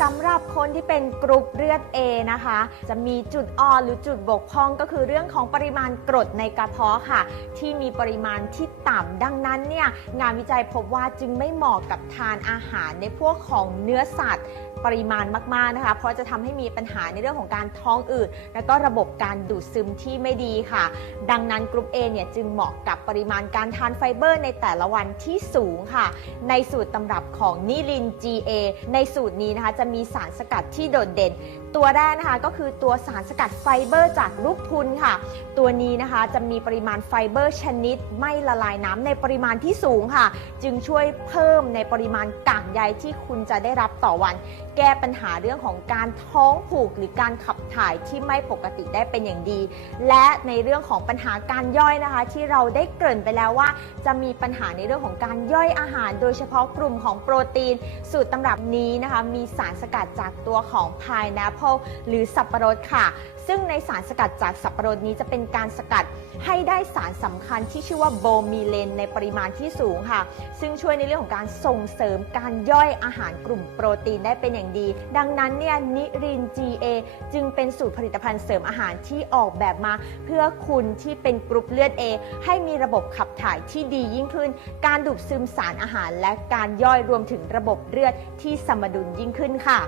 สำหรับคนที่เป็นกรุ๊ปเลือด A นะคะ จะมีจุดอ่อนหรือจุดบกพร่องก็คือเรื่องของปริมาณกรดในกระเพาะค่ะ ที่มีปริมาณที่ต่ำดังนั้นเนี่ยงานวิจัยพบว่าจึงไม่เหมาะกับทานอาหารในพวกของเนื้อสัตว์ปริมาณมากๆนะคะ เพราะจะทำให้มีปัญหาในเรื่องของการท้องอืดและก็ระบบการดูดซึมที่ไม่ดีค่ะ ดังนั้นกรุ๊ป A เนี่ยจึงเหมาะกับปริมาณการทานไฟเบอร์ในแต่ละวันที่สูงค่ะ ในสูตรตำรับของนิลิน GA ในสูตรนี้นะคะจะมีสารสกัดที่โดดเด่น ตัวแรกนะคะก็คือตัวสารสกัดไฟเบอร์จากลูกพรุนค่ะ ตัวนี้นะคะจะมีปริมาณไฟเบอร์ชนิด ไม่ละลายน้ำในปริมาณที่สูงค่ะ จึงช่วยเพิ่มในปริมาณกากใยที่คุณจะได้รับต่อวัน แก้ปัญหาเรื่องของการท้องผูกหรือการขับถ่ายที่ไม่ปกติได้เป็นอย่างดี และในเรื่องของปัญหาการย่อยนะคะ ที่เราได้เกริ่นไปแล้วว่า จะมีปัญหาในเรื่องของการย่อยอาหาร โดยเฉพาะกลุ่มของโปรตีน สูตรตำรับนี้นะคะมีสารสกัดจากตัวของพายแอปเปิลหรือสับปะรดค่ะ ซึ่งในสารสกัดจากสับปะรดนี้จะเป็นการสกัดให้ได้สารสำคัญที่ชื่อว่าโบมีเลนในปริมาณที่สูงค่ะ ซึ่งช่วยในเรื่องของการส่งเสริมการย่อยอาหารกลุ่มโปรตีนได้เป็นอย่างดี ดังนั้นเนี่ยนิริน GA จึงเป็นสูตรผลิตภัณฑ์เสริมอาหารที่ออกแบบมา เพื่อคุณที่เป็นกรุ๊ปเลือด A ให้มีระบบขับถ่ายที่ดียิ่งขึ้น การดูดซึมสารอาหาร และการย่อยรวมถึงระบบเลือดที่สมดุลยิ่งขึ้นค่ะ